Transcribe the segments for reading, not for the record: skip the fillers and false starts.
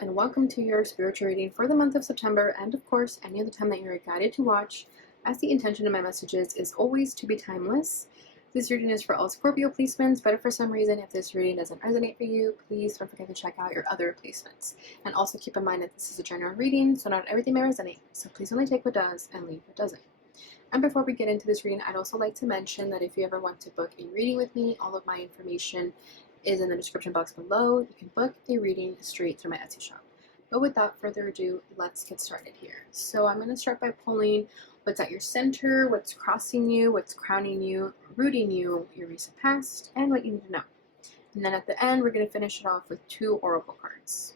and welcome to your spiritual reading for the month of September, and of course any other time that you're guided to watch, as the intention of my messages is always to be timeless. This reading is for all Scorpio placements, but if for some reason if this reading doesn't resonate for you, please don't forget to check out your other placements. And also keep in mind that this is a general reading, so not everything may resonate, so please only take what does and leave what doesn't. And before we get into this reading, I'd also like to mention that if you ever want to book a reading with me, all of my information is in the description box below. You can book a reading straight through my Etsy shop. But without further ado, let's get started here. So I'm going to start by pulling what's at your center, what's crossing you, what's crowning you, rooting you, your recent past, and what you need to know. And then at the end, we're going to finish it off with 2 oracle cards.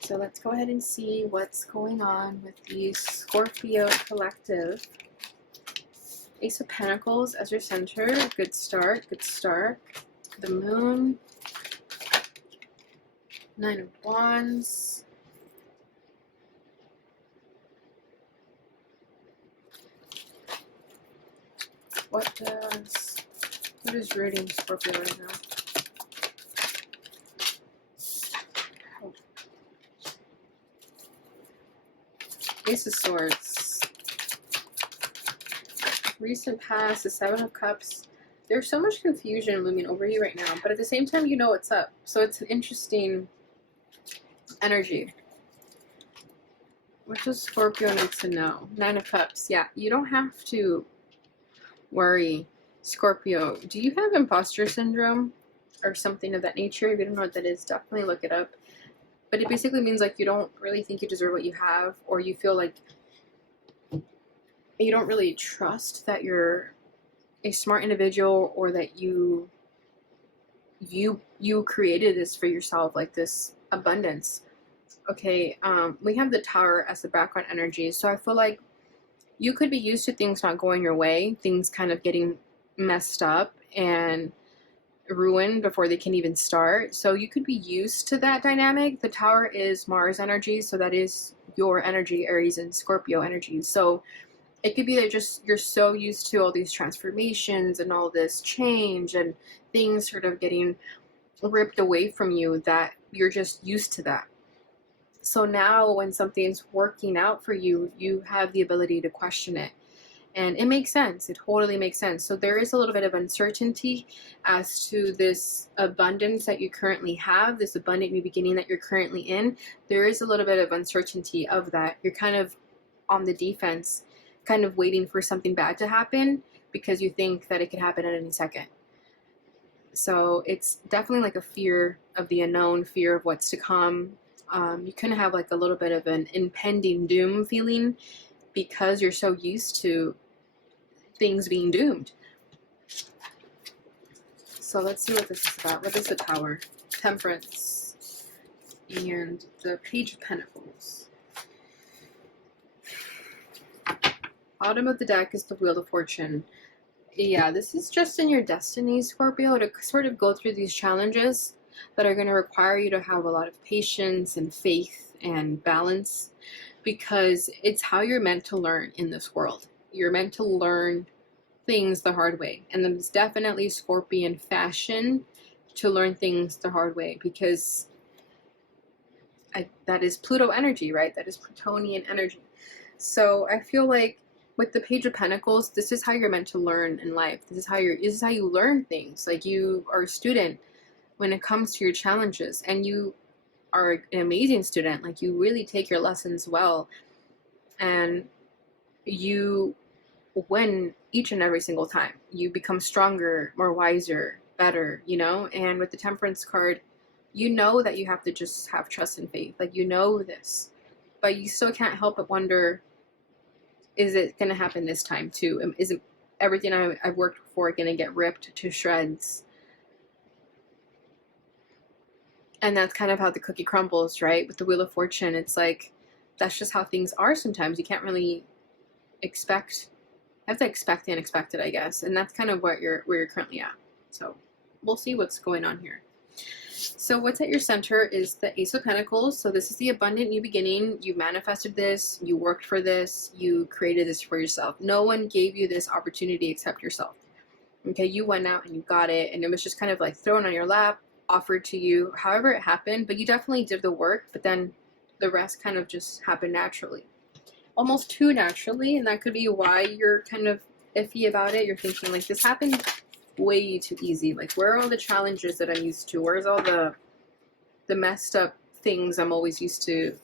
So let's go ahead and see what's going on with the Scorpio collective. Ace of Pentacles as your center. Good start, good start. The Moon, 9 of Wands, what is rooting Scorpio right now? Oh. Ace of Swords, recent past, the 7 of Cups. There's so much confusion looming over you right now, but at the same time, you know what's up. So it's an interesting energy. What does Scorpio need to know? 9 of Cups. Yeah, you don't have to worry. Scorpio, do you have imposter syndrome or something of that nature? If you don't know what that is, definitely look it up. But it basically means like you don't really think you deserve what you have, or you feel like you don't really trust that you're a smart individual, or that you created this for yourself, like this abundance. Okay, we have the Tower as the background energy, so I feel like you could be used to things not going your way, things kind of getting messed up and ruined before they can even start. So you could be used to that dynamic. The Tower is Mars energy, so that is your energy, Aries and Scorpio energy. So it could be that just you're so used to all these transformations and all this change and things sort of getting ripped away from you that you're just used to that. So now when something's working out for you, you have the ability to question it. And it makes sense. It totally makes sense. So there is a little bit of uncertainty as to this abundance that you currently have, this abundant new beginning that you're currently in. There is a little bit of uncertainty of that. You're kind of on the defense, kind of waiting for something bad to happen because you think that it could happen at any second. So it's definitely like a fear of the unknown, fear of what's to come. You can have like a little bit of an impending doom feeling because you're so used to things being doomed. So let's see what this is about. What is the Tower? Temperance and the Page of Pentacles. Bottom of the deck is the Wheel of Fortune. Yeah, this is just in your destiny, Scorpio, to sort of go through these challenges that are going to require you to have a lot of patience and faith and balance, because it's how you're meant to learn in this world. You're meant to learn things the hard way. And there's definitely Scorpion fashion to learn things the hard way, because that is Pluto energy, right? That is Plutonian energy. So I feel like with the Page of Pentacles, this is how you're meant to learn in life. This is how you learn things. Like, you are a student when it comes to your challenges, and you are an amazing student. Like, you really take your lessons well, and you win each and every single time. You become stronger, more wiser, better, you know? And with the Temperance card, you know that you have to just have trust and faith. Like, you know this, but you still can't help but wonder, is it going to happen this time too? Isn't everything I've worked for going to get ripped to shreds? And that's kind of how the cookie crumbles, right? With the Wheel of Fortune, it's like, that's just how things are sometimes. You can't really expect, you have to expect the unexpected, I guess. And that's kind of where you're currently at. So we'll see what's going on here. So what's at your center is the Ace of Pentacles. So this is the abundant new beginning. You manifested this, you worked for this, you created this for yourself. No one gave you this opportunity except yourself. Okay, you went out and you got it, and it was just kind of like thrown on your lap. offered to you, however it happened, but you definitely did the work, but then the rest kind of just happened naturally. Almost too naturally, and that could be why you're kind of iffy about it. You're thinking like, this happened way too easy. Like, where are all the challenges that I'm used to? Where's all the messed up things I'm always used to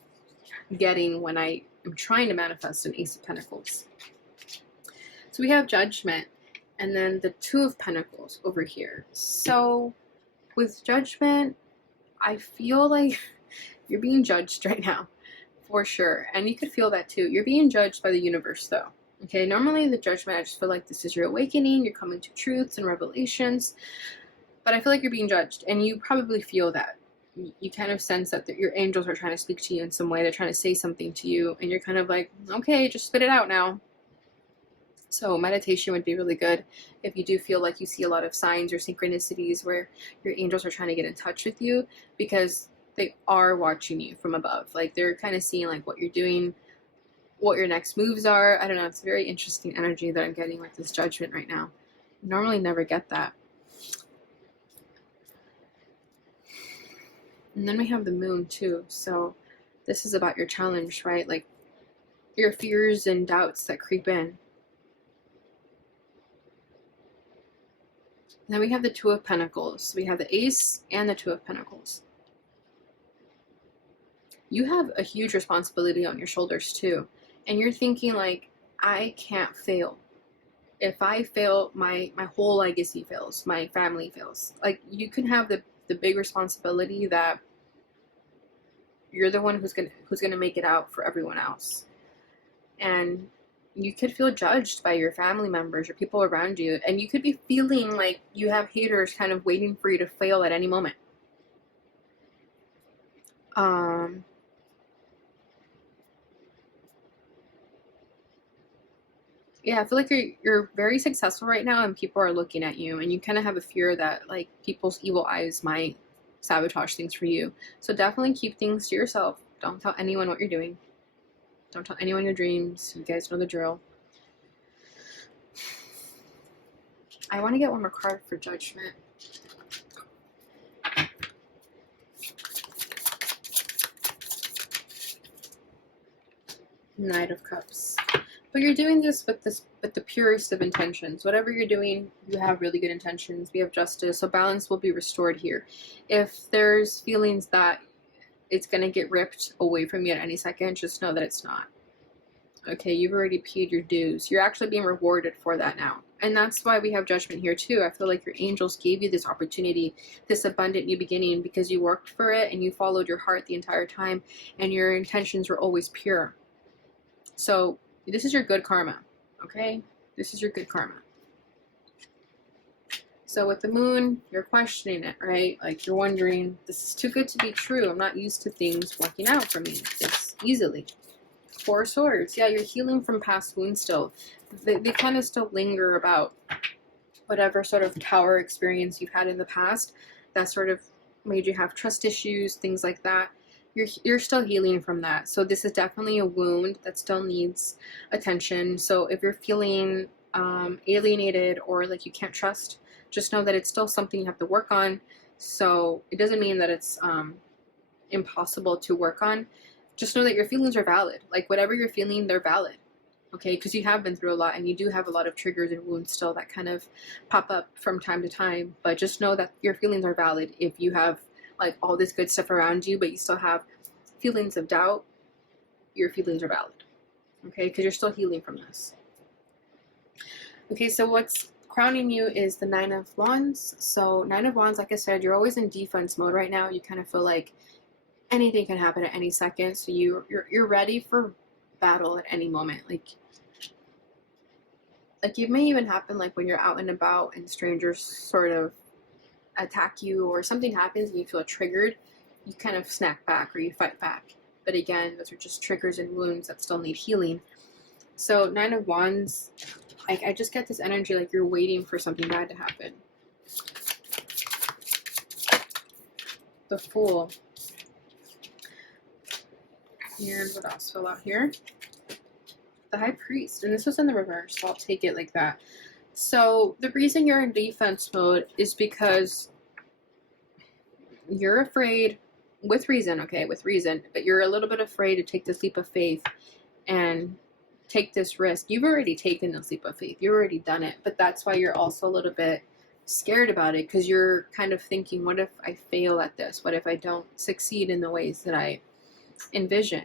getting when I am trying to manifest an Ace of Pentacles? So we have Judgment, and then the Two of Pentacles over here. So with Judgment, I feel like you're being judged right now, for sure. And you could feel that too. You're being judged by the universe though. Okay, normally the Judgment, I just feel like this is your awakening, you're coming to truths and revelations. But I feel like you're being judged, and you probably feel that. You kind of sense that your angels are trying to speak to you in some way. They're trying to say something to you, and you're kind of like, okay, just spit it out now. So meditation would be really good if you do feel like you see a lot of signs or synchronicities where your angels are trying to get in touch with you, because they are watching you from above. Like, they're kind of seeing like what you're doing, what your next moves are. I don't know. It's a very interesting energy that I'm getting with this Judgment right now. I normally never get that. And then we have the Moon too. So this is about your challenge, right? Like your fears and doubts that creep in. And then we have the Two of Pentacles. We have the Ace and the Two of Pentacles. You have a huge responsibility on your shoulders too. And you're thinking like, I can't fail. If I fail, my whole legacy fails. My family fails. Like, you can have the big responsibility that you're the one who's gonna make it out for everyone else. And you could feel judged by your family members or people around you, and you could be feeling like you have haters kind of waiting for you to fail at any moment. Yeah, I feel like you're very successful right now, and people are looking at you, and you kind of have a fear that like people's evil eyes might sabotage things for you. So definitely keep things to yourself. Don't tell anyone what you're doing. Don't tell anyone your dreams. You guys know the drill. I want to get one more card for Judgment. Knight of Cups. But you're doing this with the purest of intentions. Whatever you're doing, you have really good intentions. We have justice, so balance will be restored here. If there's feelings that it's gonna get ripped away from you at any second, just know that it's not. Okay, you've already paid your dues. You're actually being rewarded for that now. And that's why we have Judgment here too. I feel like your angels gave you this opportunity, this abundant new beginning, because you worked for it and you followed your heart the entire time, and your intentions were always pure. So this is your good karma, okay? This is your good karma. So with the Moon, you're questioning it, right? Like, you're wondering, this is too good to be true. I'm not used to things working out for me this easily. Four of Swords. Yeah, you're healing from past wounds still. They kind of still linger about whatever sort of tower experience you've had in the past that sort of made you have trust issues, things like that. You're still healing from that. So this is definitely a wound that still needs attention. So if you're feeling alienated or like you can't trust, just know that it's still something you have to work on. So it doesn't mean that it's impossible to work on. Just know that your feelings are valid. Like, whatever you're feeling, they're valid. Okay, because you have been through a lot, and you do have a lot of triggers and wounds still that kind of pop up from time to time. But just know that your feelings are valid. If you have like all this good stuff around you, but you still have feelings of doubt, your feelings are valid. Okay, because you're still healing from this. Okay, so what's crowning you is the Nine of Wands. So Nine of Wands, like I said, you're always in defense mode right now. You kind of feel like anything can happen at any second. So you're ready for battle at any moment. Like it may even happen like when you're out and about and strangers sort of attack you, or something happens and you feel triggered, you kind of snap back or you fight back. But again, those are just triggers and wounds that still need healing. So Nine of Wands, I just get this energy like you're waiting for something bad to happen. The Fool. And what else fell out here? The High Priest. And this was in the reverse, so I'll take it like that. So the reason you're in defense mode is because you're afraid with reason, okay, with reason, but you're a little bit afraid to take this leap of faith and take this risk. You've already taken this leap of faith. You've already done it, but that's why you're also a little bit scared about it, because you're kind of thinking, what if I fail at this? What if I don't succeed in the ways that I envision?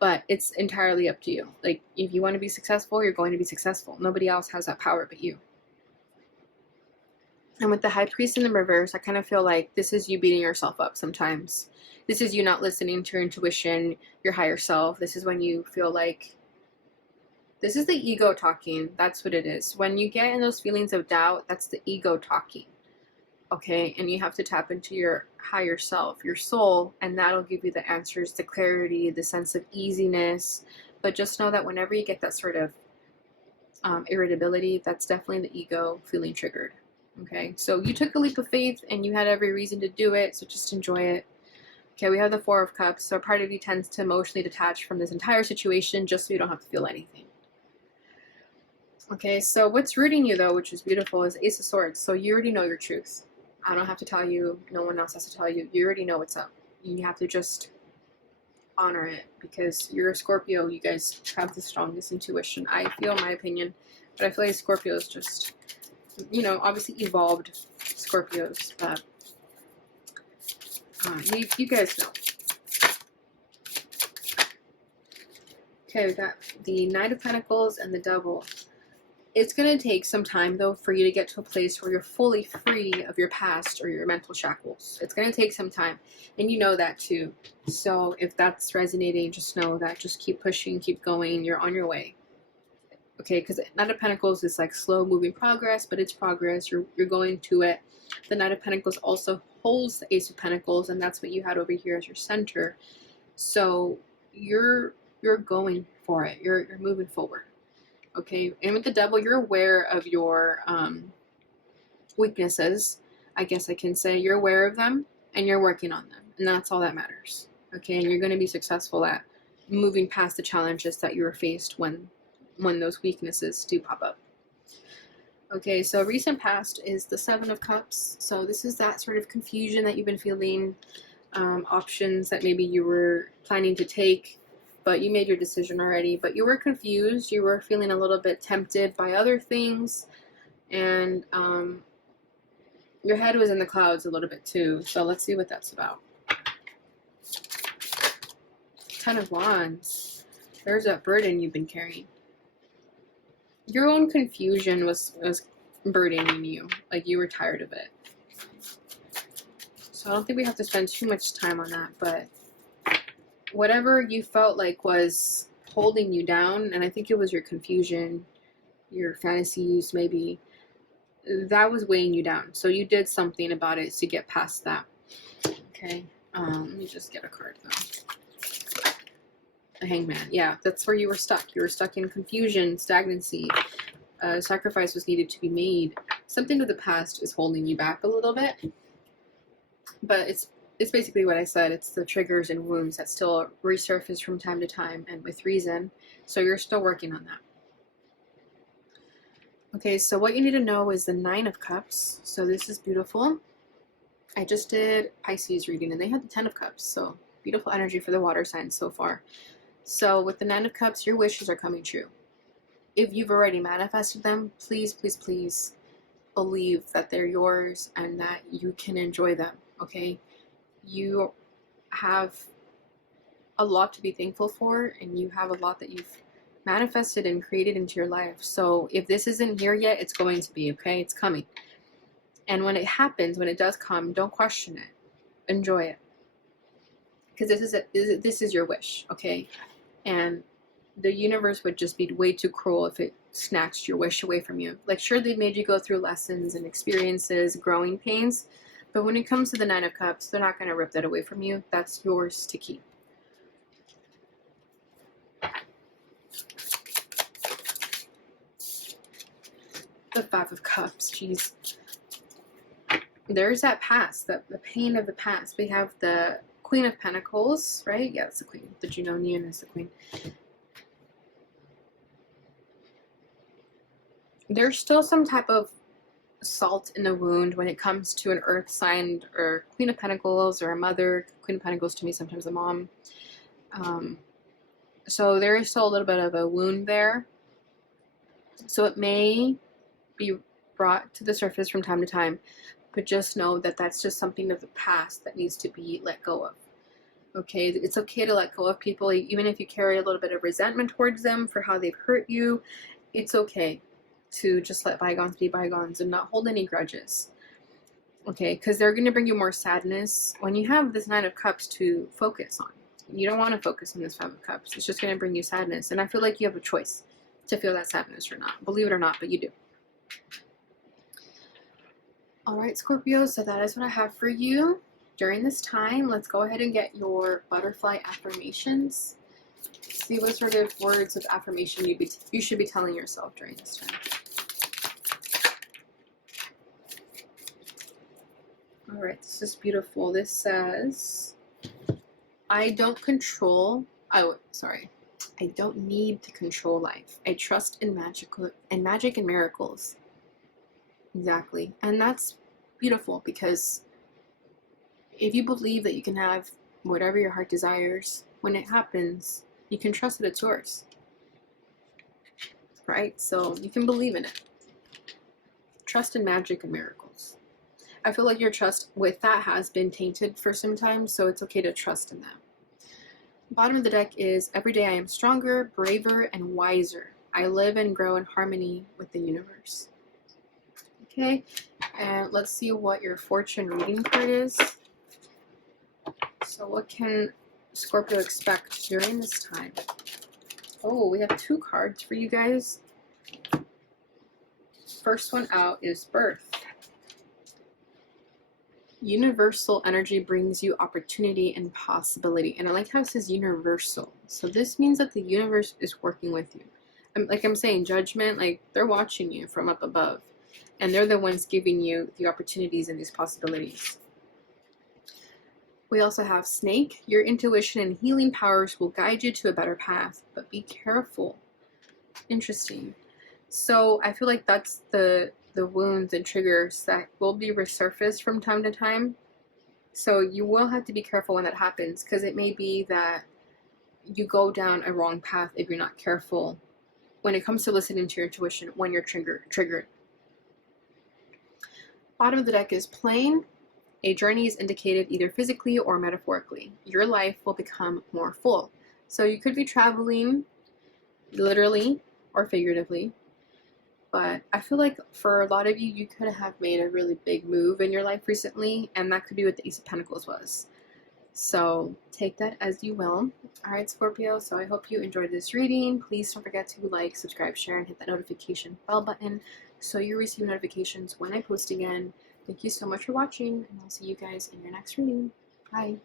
But it's entirely up to you. Like, if you want to be successful, you're going to be successful. Nobody else has that power but you. And with the High Priest in the reverse, I kind of feel like this is you beating yourself up sometimes. This is you not listening to your intuition, your higher self. This is when you feel like, this is the ego talking. That's what it is. When you get in those feelings of doubt, that's the ego talking. Okay? And you have to tap into your higher self, your soul, and that'll give you the answers, the clarity, the sense of easiness. But just know that whenever you get that sort of irritability, that's definitely the ego feeling triggered. Okay? So you took a leap of faith and you had every reason to do it, so just enjoy it. Okay, we have the Four of Cups. So part of you tends to emotionally detach from this entire situation just so you don't have to feel anything. Okay, so what's rooting you, though, which is beautiful, is Ace of Swords. So you already know your truth. I don't have to tell you. No one else has to tell you. You already know what's up. You have to just honor it, because you're a Scorpio. You guys have the strongest intuition, I feel, my opinion. But I feel like Scorpio is just, you know, obviously evolved Scorpios. But you guys know. Okay, we got the Knight of Pentacles and the Devil. It's going to take some time, though, for you to get to a place where you're fully free of your past or your mental shackles. It's going to take some time, and you know that too. So if that's resonating, just know that. Just keep pushing, keep going. You're on your way. Okay, because Knight of Pentacles is like slow-moving progress, but it's progress. You're going to it. The Knight of Pentacles also holds the Ace of Pentacles, and that's what you had over here as your center. So you're going for it. You're moving forward. Okay, and with the Devil, you're aware of your weaknesses, I guess I can say. You're aware of them, and you're working on them, and that's all that matters. Okay, and you're going to be successful at moving past the challenges that you were faced when those weaknesses do pop up. Okay, so recent past is the Seven of Cups. So this is that sort of confusion that you've been feeling, options that maybe you were planning to take, but you made your decision already, but you were confused, you were feeling a little bit tempted by other things, and your head was in the clouds a little bit too. So let's see what that's about. Ten of Wands. There's that burden you've been carrying. Your own confusion was burdening you, like you were tired of it. So I don't think we have to spend too much time on that, but whatever you felt like was holding you down, and I think it was your confusion, your fantasies maybe, that was weighing you down. So you did something about it to get past that. Okay, let me just get a card though. The Hangman. Yeah, that's where you were stuck. You were stuck in confusion, stagnancy. Sacrifice was needed to be made. Something of the past is holding you back a little bit, but it's basically what I said. It's the triggers and wounds that still resurface from time to time, and with reason. So you're still working on that. Okay, so what you need to know is the Nine of Cups. So this is beautiful. I just did Pisces reading, and they had the Ten of Cups. So beautiful energy for the water signs so far. So with the Nine of Cups, your wishes are coming true. If you've already manifested them, please, please, please believe that they're yours and that you can enjoy them, okay? You have a lot to be thankful for, and you have a lot that you've manifested and created into your life. So if this isn't here yet, it's going to be, okay? It's coming. And when it happens, when it does come, don't question it. Enjoy it. Because this is your wish, okay? And the universe would just be way too cruel if it snatched your wish away from you. Like, sure, they made you go through lessons and experiences, growing pains, but when it comes to the Nine of Cups, they're not going to rip that away from you. That's yours to keep. The Five of Cups, jeez. There's that past, the pain of the past. We have the Queen of Pentacles, right? Yeah, it's the Queen. The Junonian is the Queen. There's still some type of salt in the wound when it comes to an earth sign or Queen of Pentacles or a mother. Queen of Pentacles to me sometimes a mom. So there is still a little bit of a wound there. So it may be brought to the surface from time to time, but just know that that's just something of the past that needs to be let go of. Okay, it's okay to let go of people, even if you carry a little bit of resentment towards them for how they've hurt you. It's okay to just let bygones be bygones and not hold any grudges. Okay, because they're going to bring you more sadness when you have this Nine of Cups to focus on. You don't want to focus on this Five of Cups. It's just going to bring you sadness. And I feel like you have a choice to feel that sadness or not. Believe it or not, but you do. All right, Scorpio, so that is what I have for you during this time. Let's go ahead and get your butterfly affirmations. See what sort of words of affirmation you should be telling yourself during this time. All right, this is beautiful. This says, I don't need to control life. I trust in magic and miracles. Exactly. And that's beautiful, because if you believe that you can have whatever your heart desires, when it happens, you can trust that it's yours. Right? So you can believe in it. Trust in magic and miracles. I feel like your trust with that has been tainted for some time, so it's okay to trust in that. Bottom of the deck is, every day I am stronger, braver, and wiser. I live and grow in harmony with the universe. Okay, and let's see what your fortune reading card is. So what can Scorpio expect during this time? Oh, we have 2 cards for you guys. First one out is birth. Universal energy brings you opportunity and possibility. And I like how it says universal. So this means that the universe is working with you. Like I'm saying, judgment, like they're watching you from up above. And they're the ones giving you the opportunities and these possibilities. We also have snake. Your intuition and healing powers will guide you to a better path, but be careful. Interesting. So I feel like that's the wounds and triggers that will be resurfaced from time to time. So you will have to be careful when that happens, because it may be that you go down a wrong path if you're not careful when it comes to listening to your intuition when you're triggered. Bottom of the deck is plain. A journey is indicated either physically or metaphorically. Your life will become more full. So you could be traveling literally or figuratively. But I feel like for a lot of you, you could have made a really big move in your life recently, and that could be what the Ace of Pentacles was. So take that as you will. All right, Scorpio, so I hope you enjoyed this reading. Please don't forget to like, subscribe, share, and hit that notification bell button so you receive notifications when I post again. Thank you so much for watching, and I'll see you guys in your next reading. Bye.